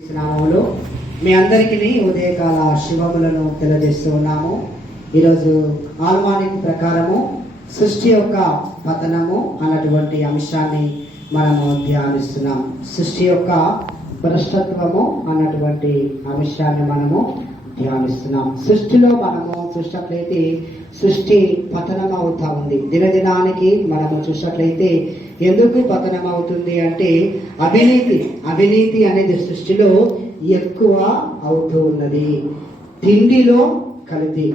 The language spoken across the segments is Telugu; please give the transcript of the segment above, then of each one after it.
నామములో మీ అందరికీ ఉదయకాల శుభములను తెలియజేస్తూ ఉన్నాము. ఈరోజు ఆల్మానిక్ ప్రకారము సృష్టి యొక్క పతనము అన్నటువంటి అంశాన్ని మనము ధ్యానిస్తున్నాం. సృష్టి యొక్క భ్రష్టత్వము అన్నటువంటి అంశాన్ని మనము ధ్యానిస్తున్నాం. సృష్టిలో మనము చూసినట్లయితే సృష్టి పతనం అవుతా ఉంది. దినదినానికి మనము చూసినట్లయితే ఎందుకు పతనం అవుతుంది అంటే అవినీతి అనేది సృష్టిలో ఎక్కువ అవుతూ ఉన్నది. తిండిలో కల్తీ,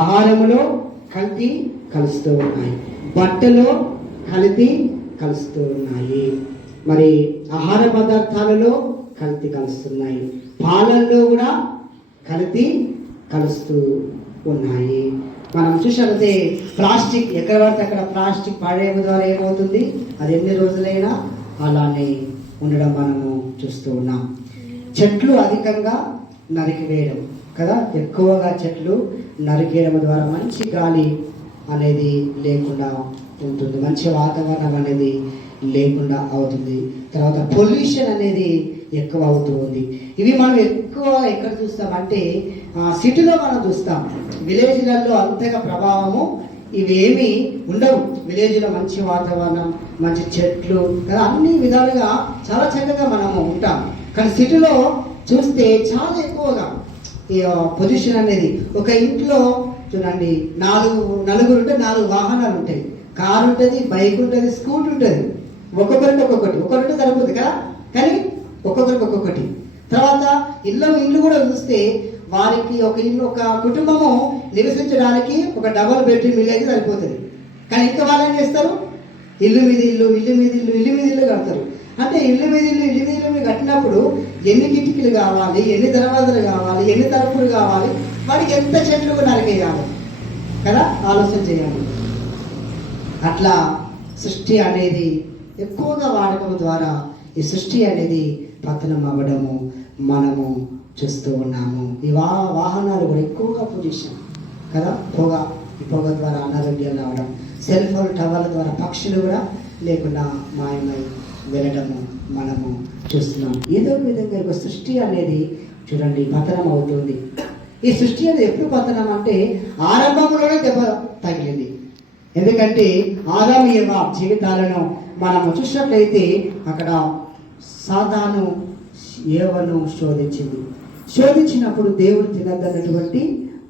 ఆహారములో కల్తీ కలుస్తూ ఉన్నాయి, బట్టలో కల్తీ కలుస్తూ ఉన్నాయి, మరి ఆహార పదార్థాలలో కల్తీ కలుస్తున్నాయి, పాలల్లో కూడా కల్తీ కలుస్తూ ఉన్నాయి. మనం చూసినట్లయితే ప్లాస్టిక్ ఎక్కడ పడితే అక్కడ ప్లాస్టిక్ పడేయడం ద్వారా ఏమవుతుంది, అది ఎన్ని రోజులైనా అలానే ఉండడం మనము చూస్తూ ఉన్నాం. చెట్లు అధికంగా నరికివేయడం కదా, ఎక్కువగా చెట్లు నరికేయడం ద్వారా మంచి గాలి అనేది లేకుండా ఉంటుంది, మంచి వాతావరణం అనేది లేకుండా అవుతుంది. తర్వాత పొల్యూషన్ అనేది ఎక్కువ అవుతూ ఉంది. ఇవి మనం ఎక్కువ ఎక్కడ చూస్తామంటే సిటీలో మనం చూస్తాం. విలేజ్లలో అంతగా ప్రభావము ఇవేమీ ఉండవు. విలేజ్లో మంచి వాతావరణం, మంచి చెట్లు కదా, అన్ని విధాలుగా చాలా చక్కగా మనము ఉంటాం. కానీ సిటీలో చూస్తే చాలా ఎక్కువగా ఈ పొల్యూషన్ అనేది. ఒక ఇంట్లో చూడండి, నలుగురు ఉంటే 4 వాహనాలు ఉంటాయి. కారు ఉంటుంది, బైక్ ఉంటుంది, స్కూటర్ ఉంటుంది. ఒక్కొక్కరికి ఒకటి సరిపోతుంది కదా, కానీ ఒక్కొక్కరికి ఒక్కొక్కటి. తర్వాత ఇల్లు కూడా చూస్తే వారికి ఒక కుటుంబము నివసించడానికి ఒక డబుల్ బెడ్రూమ్ ఇల్లు అయితే సరిపోతుంది. కానీ ఇంకా వాళ్ళు ఏం చేస్తారు, ఇల్లు మీద ఇల్లు కడతారు. అంటే ఇల్లు మీద ఇల్లు కట్టినప్పుడు ఎన్ని కిటికీలు కావాలి, ఎన్ని దర్వాజాలు కావాలి, ఎన్ని తలుపులు కావాలి, వాడికి ఎంత చెట్లు నరికేయాలి కదా, ఆలోచన చేయాలి. అట్లా సృష్టి అనేది ఎక్కువగా వాడకం ద్వారా ఈ సృష్టి అనేది పతనం అవ్వడము మనము చూస్తూ ఉన్నాము. ఈ వాహనాలు కూడా ఎక్కువగా పొల్యూషన్ కదా, పొగ ద్వారా అనారోగ్యాలు రావడం, సెల్ ఫోన్ టవర్ల ద్వారా పక్షులు కూడా లేకుండా మాయమై వెళ్ళడము మనము చూస్తున్నాం. ఏదో విధంగా ఒక సృష్టి అనేది చూడండి పతనం అవుతుంది. ఈ సృష్టి అనేది ఎప్పుడు పతనం అంటే ఆరంభంలోనే దెబ్బ తగిలింది. ఎందుకంటే ఆదాము ఏవా జీవితాలను మనము చూసినట్లయితే అక్కడ సాతాను ఏవను శోధించినప్పుడు దేవుడు తినద్దన్నటువంటి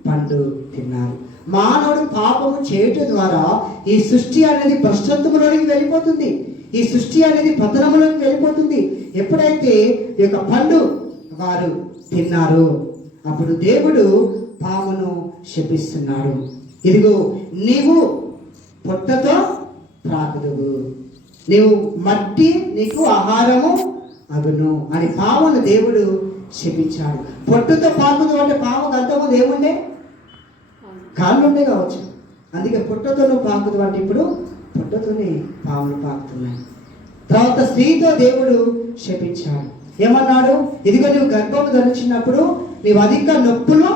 పండు తిన్నారు. మానవుడు పాపము చేయటం ద్వారా ఈ సృష్టి అనేది భ్రష్టత్వంలోనికి వెళ్ళిపోతుంది. ఈ సృష్టి అనేది పతనంలోకి వెళ్ళిపోతుంది. ఎప్పుడైతే ఈ యొక్క పండు వారు తిన్నారు, అప్పుడు దేవుడు పామును శపిస్తున్నాడు. ఇదిగో నీవు పొట్టతో ప్రాకుదువు, నీవు మట్టి నీకు ఆహారము అగును అని పామును దేవుడు శపించాడు. పొట్టుతో పాకుదు అంటే పాముకు అంతకుముందు ఏముండే, కాళ్ళు ఉండే కావచ్చు. అందుకే పొట్టతో నువ్వు పాకుదు అంటే ఇప్పుడు పొట్టతోనే పాములు పాకుతున్నాయి. తర్వాత స్త్రీతో దేవుడు శపించాడు. ఏమన్నాడు, ఇదిగో నువ్వు గర్భము ధరించినప్పుడు నీవు అధిక నొప్పులు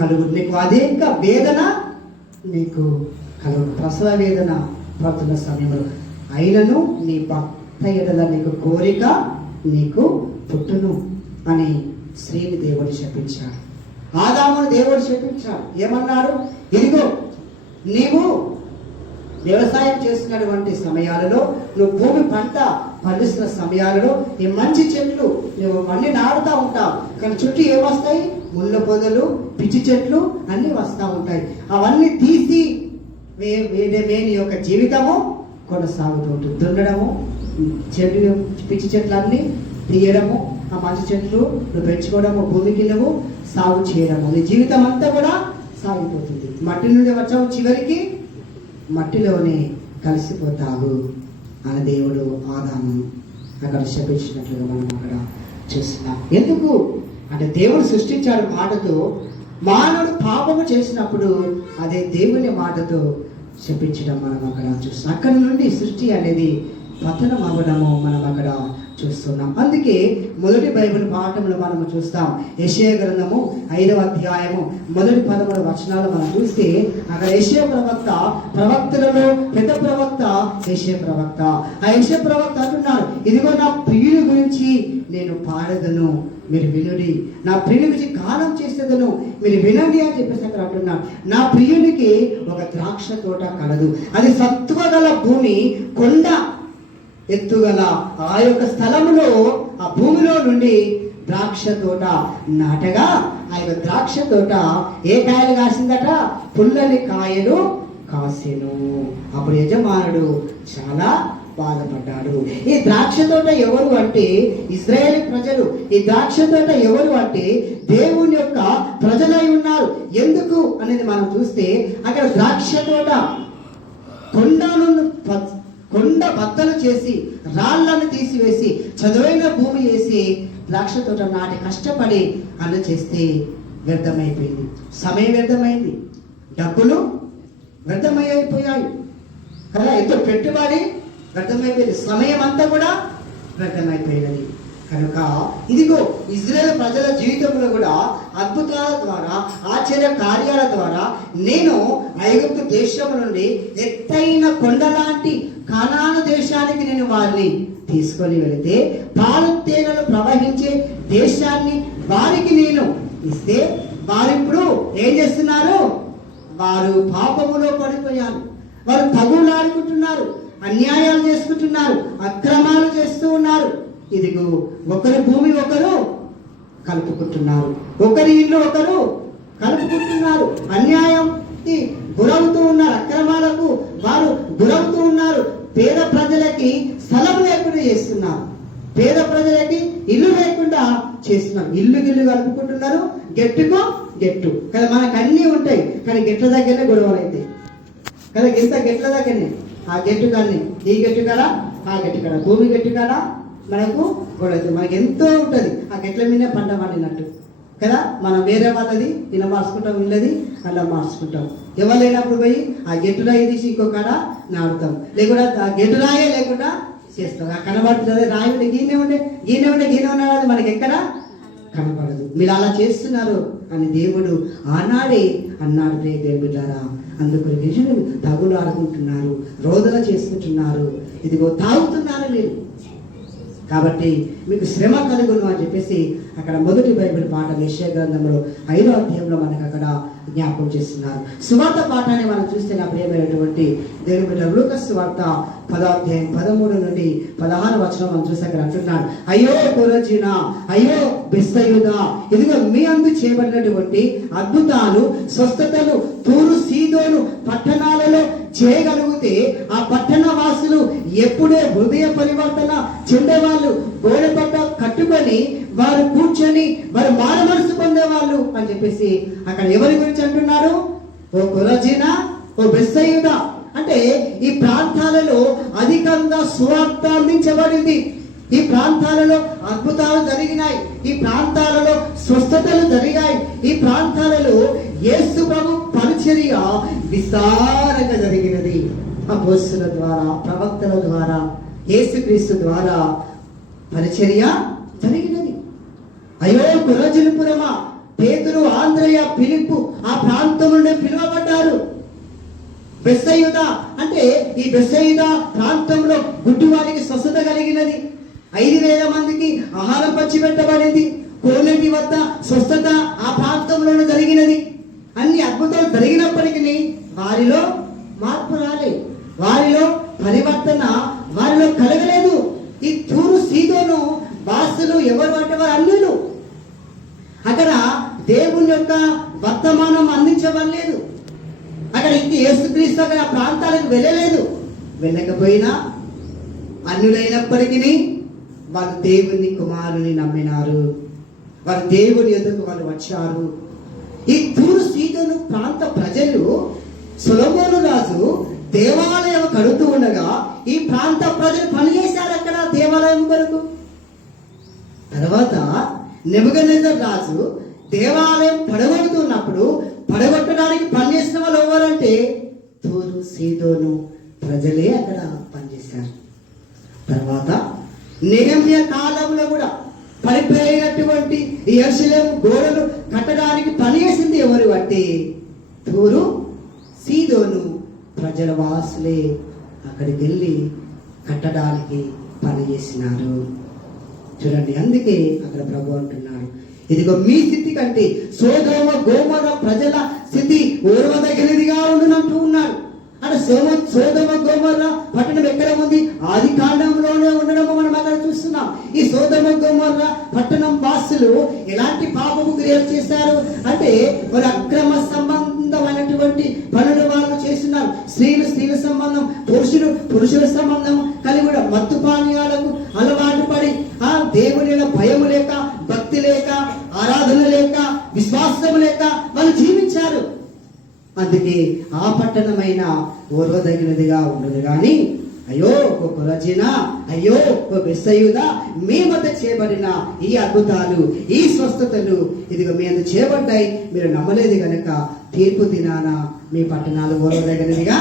కలుగు, నీకు అధిక వేదన నీకు కలుగు, ప్రసవ వేదన పడుతున్న సమయంలో అయినను నీ భర్త ఎడల నీకు కోరిక నీకు పుట్టును అని స్త్రీని దేవుడు శపించాడు. ఆదామును దేవుడు శపించాడు. ఏమన్నాడు, ఇదిగో నీవు వ్యవసాయం చేస్తున్నటువంటి సమయాలలో, నువ్వు భూమి పంట పండిస్తున్న సమయాలలో ఈ మంచి చెట్లు నువ్వు అన్ని నాడుతూ ఉంటావు, కానీ చుట్టూ ఏమొస్తాయి, ముళ్ళ పొదలు, పిచ్చి చెట్లు అన్నీ వస్తూ ఉంటాయి. అవన్నీ తీసి వేయడమే నీ యొక్క జీవితము కొనసాగుతూ ఉంటుంది. దున్నడము, చెట్లు పిచ్చి చెట్లన్నీ తీయడము, ఆ మంచి చెట్లు నువ్వు పెంచుకోవడము, భూమికి నువ్వు సాగు చేయడము, నీ జీవితం అంతా కూడా సాగిపోతుంది. మట్టి నుండి వచ్చావు, చివరికి మట్టిలోనే కలిసిపోతావు అని దేవుడు ఆదాము అక్కడ శపించినట్లుగా మనం అక్కడ చూస్తున్నాం. ఎందుకు అంటే దేవుడు సృష్టించాడు మాటతో, మానవుడు పాపము చేసినప్పుడు అదే దేవుని మాటతో శపించడం మనం అక్కడ చూస్తాం. అక్కడి నుండి సృష్టి అనేది పతనం అవ్వడము మనం అక్కడ చూస్తున్నాం. అందుకే మొదటి బైబిల్ పాఠంలో మనము చూస్తాం. యెషయా గ్రంథము 5వ అధ్యాయము మొదటి 13 వచనాలు మనం చూస్తే అక్కడ యెషయా ప్రవక్తలలో పెద్ద ప్రవక్త యెషయా ప్రవక్త. ఆ యెషయా ప్రవక్త అంటున్నాడు, ఇదిగో నా ప్రియుని గురించి నేను పాడదను, మీరు వినుడి. నా ప్రియుని గురించి గానం చేసేదను, మీరు వినండి అని చెప్పేసి అక్కడ అంటున్నాడు. నా ప్రియునికి ఒక ద్రాక్ష తోట కలదు, అది సత్వగల భూమి, కొండ ఎత్తుగల ఆ యొక్క స్థలములో, ఆ భూమిలో నుండి ద్రాక్ష తోట నాటగా ఆ యొక్క ద్రాక్ష తోట ఏ కాయలు కాసిందట? పుల్లని కాయలు కాసెను. అప్పుడు యజమానుడు చాలా బాధపడ్డాడు. ఈ ద్రాక్ష తోట ఎవరు అంటే ఇశ్రాయేలు ప్రజలు. ఈ ద్రాక్ష తోట ఎవరు అంటే దేవుని యొక్క ప్రజలై ఉన్నారు. ఎందుకు అనేది మనం చూస్తే అక్కడ ద్రాక్ష తోట కొండ బద్దలు చేసి, రాళ్లను తీసివేసి, చదువైన భూమి వేసి ద్రాక్ష తోట నాటి కష్టపడి అన్న చేస్తే వ్యర్థమైపోయింది. సమయం వ్యర్థమైంది, డబ్బులు వ్యర్థమైపోయాయి కదా, ఎంతో పెట్టుబడి వ్యర్థమైపోయింది, సమయం అంతా కూడా వ్యర్థమైపోయినది. కనుక ఇదిగో ఇజ్రాయేల్ ప్రజల జీవితంలో కూడా అద్భుతాల ద్వారా, ఆశ్చర్య కార్యాల ద్వారా నేను ఐగుప్తు దేశం నుండి ఎత్తైన కొండలాంటి కానాను దేశానికి నేను వారిని తీసుకొని వెళితే పాలు తేనెలు ప్రవహించే దేశాన్ని వారికి నేను ఇస్తే వారిప్పుడు ఏం చేస్తున్నారు? వారు పాపములో పడిపోయారు, వారు తగులాడుకుంటున్నారు, అన్యాయాలు చేసుకుంటున్నారు, అక్రమాలు చేస్తూ ఉన్నారు. ఇదిగో ఒకరి భూమి ఒకరు కలుపుకుంటున్నారు, ఒకరి ఇల్లు ఒకరు కలుపుకుంటున్నారు, అన్యాయంకి గురవుతూ ఉన్నారు, అక్రమాలకు వారు గురవుతూ ఉన్నారు. పేద ప్రజలకి స్థలం లేకుండా చేస్తున్నారు, పేద ప్రజలకి ఇల్లు లేకుండా చేస్తున్నారు. ఇల్లు కలుపుకుంటున్నారు, గెట్టుకో గెట్టు కదా. మనకు అన్నీ ఉంటాయి కానీ గెట్ల దగ్గరనే గొడవలు అవుతాయి కదా. ఇంత గెట్ల దగ్గరనే, ఆ గెట్టు కానీ ఈ గెట్టు కదా, ఆ గెట్టు కదా, భూమి గెట్టు కదా మనకు గొడవ అవుతుంది. మనకి ఎంతో ఉంటుంది, ఆ గెట్ల మీదే పంట పండినట్టు కదా. మనం వేరే వాళ్ళది ఇలా మార్చుకుంటాం, వీళ్ళది అలా మార్చుకుంటాం. ఎవరు లేనప్పుడు పోయి ఆ గెట్టురాయి తీసి ఇంకో కాడ నాడుతాం, లేకుండా ఆ గెట్టురాయే లేకుండా చేస్తాం. ఆ కనబడుతుంది రాయి ఉండే గీనే ఉన్నది మనకి ఎక్కడ కనబడదు. మీరు అలా చేస్తున్నారు అని దేవుడు ఆనాడే అన్నాడు. దేవుడారా, అందుకు నిజులు తగులు ఆడుకుంటున్నారు, రోదన చేసుకుంటున్నారు, ఇదిగో తాగుతున్నారు మీరు, కాబట్టి మీకు శ్రమ కలుగును అని చెప్పేసి అక్కడ మొదటి బైబిల్ పాఠం యెషయా గ్రంథంలో 5వ అధ్యాయంలో మనకు అక్కడ జ్ఞాపకం చేస్తున్నారు. సువార్త పాఠాన్ని మనం చూస్తే నా ప్రియమైనటువంటి దేవుని బిడ్డ లూకాసు సువార్త 10వ అధ్యాయం 13 నుండి 16 వచనం మనం చూసి అక్కడ అంటున్నాడు, అయ్యో కొరజీనా, అయ్యో బెత్సయిదా, ఇదిగో మీ అందు చేయబడినటువంటి అద్భుతాలు, స్వస్థతలు తూరు సీదోను పట్టణాలలో చేయగలిగితే ఆ పట్టణ వాసులు ఎప్పుడే హృదయ పరివర్తన చెందేవాళ్ళు, గోడె పట్ట కట్టుకొని వారు కూర్చొని వారు మారు మనసు పొందేవాళ్ళు అని చెప్పేసి అక్కడ ఎవరి గురించి అంటున్నారు? ఓ కొరజీనా, ఓ బెత్సయిదా. అంటే ఈ ప్రాంతాలలో అధికంగా సువార్త అందించబడింది, ఈ ప్రాంతాలలో అద్భుతాలు జరిగినాయి, ఈ ప్రాంతాలలో స్వస్థతలు జరిగాయి, ఈ ప్రాంతాలలో యేసు ప్రభు పరిచర్య విస్తారంగా జరిగినది. అపోస్తలుల ద్వారా, ప్రవక్తల ద్వారా, యేసుక్రీస్తు ద్వారా పరిచర్య జరిగినది. అయ్యో కొరజీపురమా, పేతురు, ఆంద్రయ, ఫిలిప్పు ఆ ప్రాంతం నుండి పిలువబడ్డారు. బెత్సయిదా అంటే ఈ బెత్సయిదా ప్రాంతంలో గుడ్డివారికి స్వస్థత కలిగినది, 5,000 మందికి ఆహారం పంచిపెట్టబడింది, కోనేటి వద్ద స్వస్థత ఆ ప్రాంతంలోనే జరిగినది. అన్ని అద్భుతాలు జరిగినప్పటికీ వారిలో మార్పు రాలేదు, వారిలో పరివర్తన వారిలో కలగలేదు. ఈ తూరు సీదోను వాసులు ఎవరు అంటే వారు అన్యులు. అక్కడ దేవుని యొక్క వర్తమానం అందించబడలేదు, అక్కడ ఇంక యేసుక్రీస్తు అక్కడ ఆ ప్రాంతాలకు వెళ్ళలేదు. వెళ్ళకపోయినా అన్యులైనప్పటికీ వారు దేవుని కుమారుని నమ్మినారు, వారు దేవుని ఎదుకు వాళ్ళు వచ్చారు. ఈ తూరు సీదోను ప్రాంత ప్రజలు సొలొమోను రాజు దేవాలయం కడుతూ ఉండగా ఈ ప్రాంత ప్రజలు పనిచేశారు అక్కడ దేవాలయం కొరకు. తర్వాత నెబుకద్నెజర్ రాజు దేవాలయం పడగొడుతున్నప్పుడు పడగొట్టడానికి పనిచేసిన వాళ్ళు ఎవరంటే తూరు సీదోను ప్రజలే అక్కడ పనిచేశారు. తర్వాత నెహెమ్యా కాలంలో కూడా పడిపోయినటువంటి యెరూషలేము గోడలు కట్టడానికి పని చేసింది ఎవరు అంటే తూరు సీదోను ప్రజల వాసులే అక్కడికి వెళ్ళి కట్టడానికి పని చేసినారు. చూడండి, అందుకే అక్కడ ప్రభు అంటున్నాడు, ఇదిగో మీ స్థితి కంటే సొదొమ గొమొర్రా ప్రజల స్థితి ఓర్వదగినదిగా ఉండునంటూ ఉన్నాడు. అంటే సొదొమ గొమొర్రా పట్టణం ఎక్కడ ఉంది? ఆది కాండంలోనే ఉండడం మనం అక్కడ చూస్తున్నాం. ఈ సొదొమ గొమొర్రా పట్టణం వాసులు ఎలాంటి పాపము క్రియలు చేశారు అంటే వారు అక్రమ సంబంధమైనటువంటి పనులు వాళ్ళు చేస్తున్నారు. స్త్రీల సంబంధం, పురుషుల సంబంధం కలిగి కూడా మత్తు పానీయాలకు అలవాటు పడి ఆ దేవుని భయము లేక, భక్తి లేక, ఆరాధన లేక, విశ్వాసం లేక వాళ్ళు జీవించారు. అందుకే ఆ పట్టణమైన ఓర్వదగినదిగా ఉండదు. కానీ అయ్యో ఓ కొరజీన, అయ్యో ఓ బెస్సయుద, మీ వద్ద చేయబడిన ఈ అద్భుతాలు, ఈ స్వస్థతలు ఇదిగో మీ అందు చేయబడ్డాయి, మీరు నమ్మలేదు కనుక తీర్పు దినాన మీ పట్టణాలు ఓర్వదగినదిగా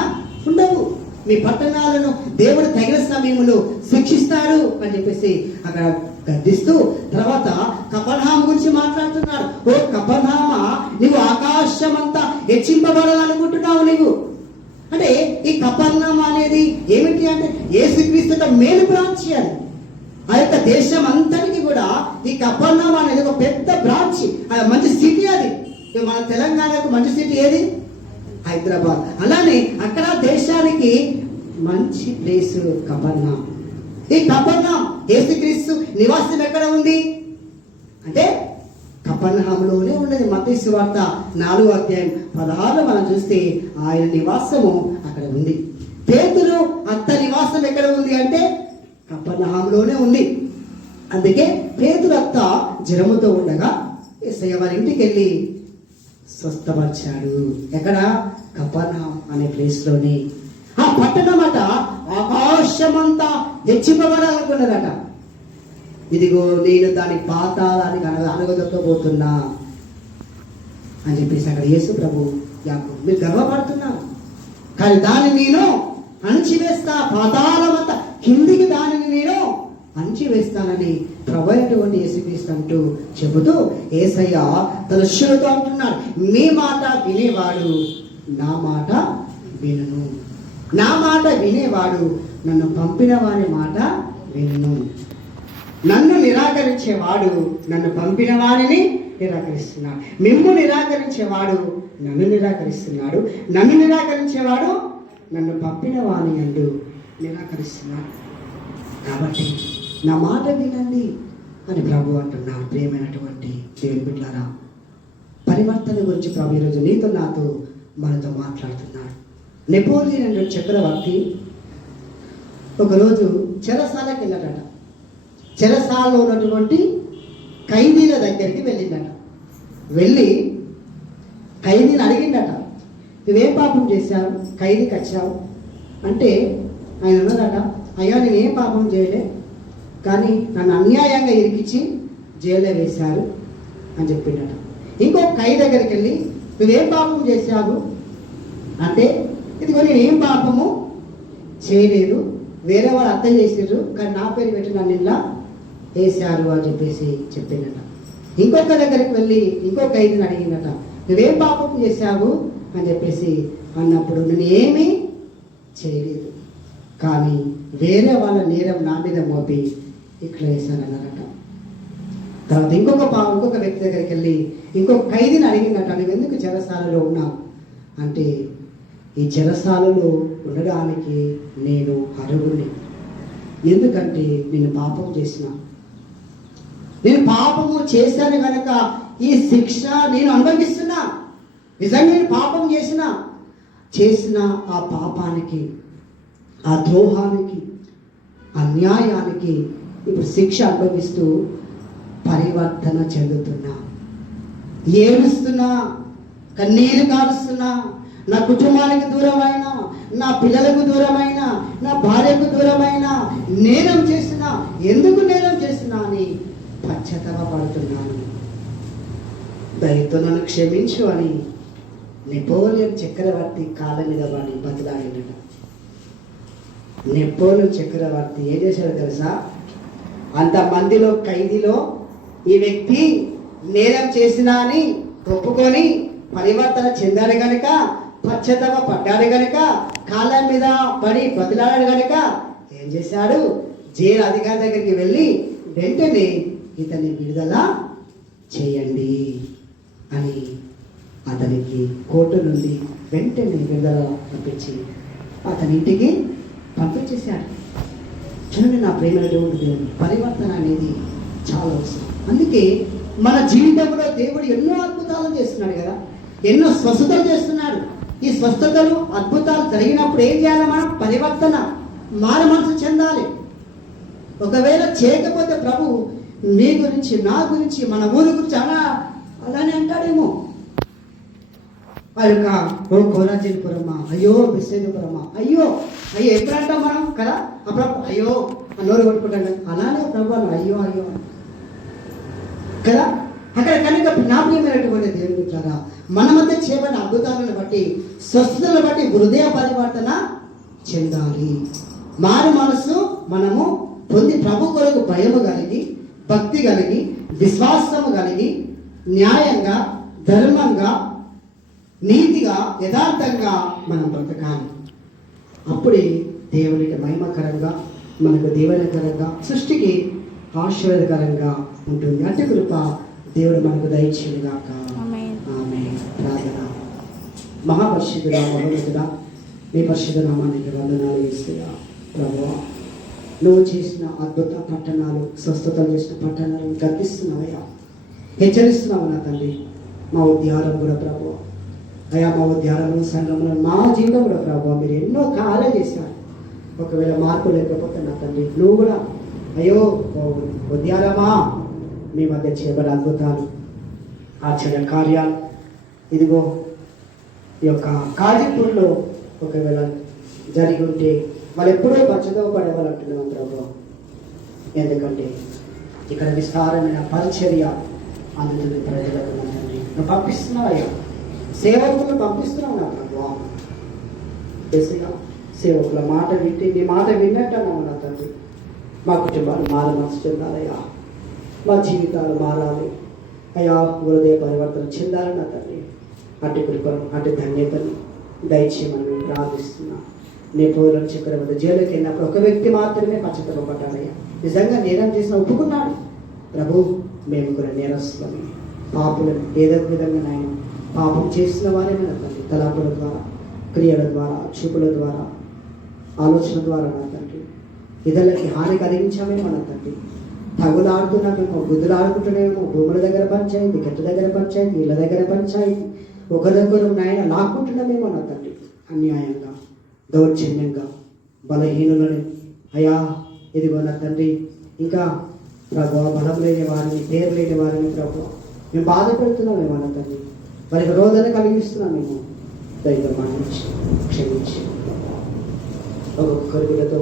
ఉండవు. మీ పట్టణాలను దేవుడు తగిన సమయంలో శిక్షిస్తాడు అని చెప్పేసి అక్కడ గద్దిస్తూ తర్వాత కపర్నాహం గురించి మాట్లాడుతున్నాడు. ఓ కపర్నామా, నువ్వు ఆకాశమంతా హెచ్చింపబడాలనుకుంటున్నావు. నువ్వు అంటే ఈ కపర్నాహం అనేది ఏమిటి అంటే యేసుక్రీస్తు మేలు బ్రాంచ్. అది ఆ యొక్క దేశం అంతటికి కూడా ఈ కపర్నాహం అనేది ఒక పెద్ద బ్రాంచ్, అది మంచి సిటీ. అది మన తెలంగాణకు మంచి సిటీ ఏది? హైదరాబాద్. అలానే అక్కడ దేశానికి మంచి ప్లేస్ కపర్నాహం. ఈ కపర్నాహం యేసుక్రీస్తు నివాసం ఎక్కడ ఉంది అంటే కపర్నాహంలోనే ఉన్నది. మత్తయి సువార్త 4:16 మనం చూస్తే ఆయన నివాసము అక్కడ ఉంది. పేతురు అత్త నివాసం ఎక్కడ ఉంది అంటే కపర్నాహంలోనే ఉంది. అందుకే పేతురు అత్త జ్వరముతో ఉండగా యేసయ్య వారి ఇంటికి వెళ్ళి స్వస్థపరిచాడు. ఎక్కడ? కపర్నాహం అనే ప్లేస్ లోని. ఆ పట్టణం అట ఆకాశమంతా హెచ్చింపబడాలనుకున్నదట. ఇదిగో నేను దాని పాతాళానికి అనగదొక్కబోతున్నా అని చెప్పేసి అక్కడ యేసు ప్రభు యాకోబు, మీరు గర్వపడుతున్నారు కానీ దాన్ని నేను అణిచివేస్తా, పాతాళమంతా కిందికి దానిని నేను అణిచివేస్తానని ప్రభు అయినటువంటి యేసుక్రీస్తు అంటూ చెబుతూ యేసయ్య తన శిష్యులతో అంటున్నాడు, మీ మాట వినేవాడు నా మాట వినును, నా మాట వినేవాడు నన్ను పంపిన వారి మాట వినును. నన్ను నిరాకరించేవాడు నన్ను పంపిన వారిని నిరాకరిస్తున్నాడు. మిమ్ము నిరాకరించేవాడు నన్ను నిరాకరిస్తున్నాడు, నన్ను నిరాకరించేవాడు నన్ను పంపిన వాని యందు నిరాకరిస్తున్నాడు. కాబట్టి నా మాట వినండి అని ప్రభు అంటున్నాడు. ప్రియమైనటువంటి దేవుని బిడ్డలారా, పరివర్తన గురించి ప్రభు ఈరోజు నీతో నాతో మనతో మాట్లాడుతున్నాడు. నెపోలియన్ అనే చక్రవర్తి ఒకరోజు చెరసాలకు వెళ్ళాడట. చెరసాలలో ఉన్నటువంటి ఖైదీల దగ్గరికి వెళ్ళిందట. వెళ్ళి ఖైదీని అడిగిందట, నువ్వేం పాపం చేశావు, ఖైదీకి వచ్చావు అంటే ఆయన అన్నదట, అయ్యా నేనేం పాపం చేయలే, కానీ నన్ను అన్యాయంగా ఇరికించి జైల్లో వేశారు అని చెప్పిండట. ఇంకో ఖైదీ దగ్గరికి వెళ్ళి నువ్వేం పాపం చేశావు అంటే, ఇదిగో నేనేం పాపము చేయలేదు, వేరే వాళ్ళు అర్థం చేసారు కానీ నా పేరు పెట్టి నన్ను ఇలా వేశారు అని చెప్పేసి చెప్పిందట. ఇంకొక దగ్గరికి వెళ్ళి ఇంకో ఖైదీని అడిగిందట, నువ్వేం పాపం చేశావు అని చెప్పేసి అన్నప్పుడు నేను ఏమీ చేయలేదు కానీ వేరే వాళ్ళ నేరం నా మీద మోపి ఇక్కడ వేశారన్నారట. తర్వాత ఇంకొక వ్యక్తి దగ్గరికి వెళ్ళి ఇంకొక ఖైదీని అడిగిందట, నువ్వు ఎందుకు చెరసాలలో ఉన్నావు అంటే, ఈ చెరసాలలో ఉండడానికి నేను అర్హుడిని, ఎందుకంటే నేను పాపం చేసిన, నేను పాపము చేశాను కనుక ఈ శిక్ష నేను అనుభవిస్తున్నా. నిజంగా నేను పాపం చేసిన ఆ పాపానికి, ఆ ద్రోహానికి, అన్యాయానికి ఇప్పుడు శిక్ష అనుభవిస్తూ పరివర్తన చెందుతున్నా, ఏడుస్తున్నా, కన్నీరు కారుస్తున్నా, నా కుటుంబానికి దూరమైన, నా పిల్లలకు దూరమైన, నా భార్యకు దూరమైన, నేరం చేసినా, ఎందుకు నేరం చేసినా అని పశ్చాత్తాపడుతున్నాను, దయతో నన్ను క్షమించు అని నెపోలియన్ చక్రవర్తి కాళ్ళ మీద వాడి బతిలాడినట. నెపోలియన్ చక్రవర్తి ఏం చేశాడో తెలుసా? అంతమందిలో ఖైదీలో ఈ వ్యక్తి నేరం చేసినా అని ఒప్పుకొని పరివర్తన చెందాడు గనుక, పశ్చాత్తాప పడ్డాడు గనుక, కాళ్ళ మీద పడి బతిలాడాడు గనుక ఏం చేశాడు? జైలు అధికారి దగ్గరికి వెళ్ళి వెంటనే ఇతన్ని విడుదల చేయండి అని అతనికి కోర్టు నుండి వెంటనే విడుదల పంపించి అతని ఇంటికి పంపించేశాడు. చూడండి నా ప్రేమ దేవుడు, పరివర్తన అనేది చాలా అవసరం. అందుకే మన జీవితంలో దేవుడు ఎన్నో అద్భుతాలు చేస్తున్నాడు కదా, ఎన్నో స్వస్థతలు చేస్తున్నాడు. ఈ స్వస్థతలు అద్భుతాలు జరిగినప్పుడు ఏం చేయాలి? మనం పరివర్తన, మారు మనసు చెందాలి. ఒకవేళ చేయకపోతే ప్రభు నీ గురించి, నా గురించి, మన ఊరి గురించి అలానే అంటాడేమో. ఆ యొక్క ఓ కోరాజీపురమ్మా, అయ్యో బిస్సేపురమ్మా, అయ్యో ఎప్పుడు అంటాం మనం కదా, అప్పుడు అయ్యో నోరు కొట్టుకుంటాం కదా, అలానే ప్రభు అయ్యో అయ్యో కదా. అక్కడ కనుక నా ప్రియమైనటువంటి దేవుని ద్వారా మన మధ్య చేయబడిన అద్భుతాలను బట్టి, స్వస్థతలను బట్టి హృదయ పరివర్తన చెందాలి. మారు మనసు మనము పొంది ప్రభు కొరకు భయము కలిగి, భక్తి కలిగి, విశ్వాసము కలిగి, న్యాయంగా, ధర్మంగా, నీతిగా, యథార్థంగా మనం బ్రతకాలి. అప్పుడే దేవునికి మహిమకరంగా, మనకు దీవెనకరంగా, సృష్టికి ఆశీర్వాదకరంగా ఉంటుంది. అంటే కృప దేవుడు మనకు దయచేయుగాక. ఆమేన్. ప్రార్థన. మహాపరిశుద్ధుడా, మహోన్నతుడా, నీ పరిశుద్ధ నామానికి వందనాలు యేసయ్యా. ప్రభువా, నువ్వు చేసిన అద్భుత పట్టణాలు, స్వస్థతలు చేసిన పట్టణాలు గర్తిస్తున్నావయ్యా, హెచ్చరిస్తున్నావు నా తండ్రి. మా ఉద్యానం కూడా ప్రభువా, అయ్యా మా ఉద్యానంలో, సంఘంలో, మా జీవితం కూడా ప్రభువా మీరు ఎన్నో కార్యాలు చేశారు. ఒకవేళ మార్పు లేకపోతే నా తండ్రి నువ్వు కూడా అయ్యో ఉద్యానమా మీ మధ్య చేయబడే అద్భుతాలు, ఆశ్చర్య కార్యాలు ఇదిగో ఈ యొక్క కాజీపూర్లో ఒకవేళ జరిగి ఉంటే వాళ్ళు ఎప్పుడో పచ్చదవ పడేవాళ్ళు అంటున్నాం ప్రభు. ఎందుకంటే ఇక్కడ విస్తారమైన పరిచర్య అందుతుంది ప్రజలకు. తండ్రి నువ్వు పంపిస్తున్నావు అయ్యా, సేవకులను పంపిస్తున్నావు నా ప్రభు. సేవకుల మాట వింటే నీ మాట విన్నట్టు అన్నావు నా తండ్రి. మా కుటుంబాలు మారు మనసు చెందాలయ్యా, మా జీవితాలు మారాలి అయ్యా, హృదయ పరివర్తన చెందాలి నా తండ్రి. అటు కృపను, అటు ధన్యతను దయచేయమని మేము ప్రార్థిస్తున్నాం. నీ పూర్వం చక్కెర వద్ద జైలుకి వెళ్ళినప్పుడు ఒక వ్యక్తి మాత్రమే పశ్చాత్తాపడ్డాడయ్యా, నిజంగా నేరం చేసిన ఒప్పుకున్నాడు. ప్రభు మేము కూడా నేరస్తులమే, పాపులను, ఏదో విధంగా నాయన పాపం చేసిన వారేమే నా తండ్రి. తలాపుల ద్వారా, క్రియల ద్వారా, చూపుల ద్వారా, ఆలోచన ద్వారా నా తండ్రి ఇతరులకి హాని కలిగించామేమో నా తండ్రి. తగులాడుతున్నామేమో, గుద్దులాడుకుంటున్నామేమో, భూముల దగ్గర పంచాయతీ, గట్ల దగ్గర పంచాయతీ, ఇళ్ళ దగ్గర పంచాయతీ, ఒకరికొకరు నాయన లాక్కుంటున్నామేమో నా తండ్రి. అన్యాయంగా, దౌర్జన్యంగా, బలహీనులని అయ్యా ఇదిగో నా తండ్రి, ఇంకా ప్రభు బలం లేని వారిని, పేరు లేని వారిని ప్రభు మేము బాధ పెడుతున్నామేమో నా తండ్రి. వారికి రోదన కలిగిస్తున్నామేమో. దైవ మన్నించి, క్షమించి, ఒక్కొక్కరి బిడ్డతో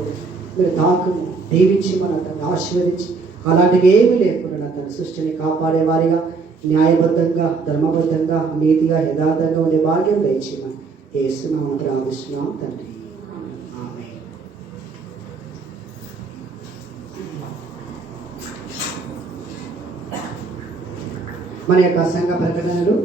మీరు తాకుము, దీవించి మన తండ్రి ఆశీర్వదించి, అలాంటివి ఏమీ లేకుండా నా తండ్రి సృష్టిని కాపాడేవారిగా, న్యాయబద్ధంగా, ధర్మబద్ధంగా, నీతిగా, యథార్థంగా ఉండే భాగ్యం దయచేయమని యేసునామమున ప్రార్థిస్తున్నాం తండ్రి. ఆమేన్. మన యొక్క సంఘ ప్రకటనలు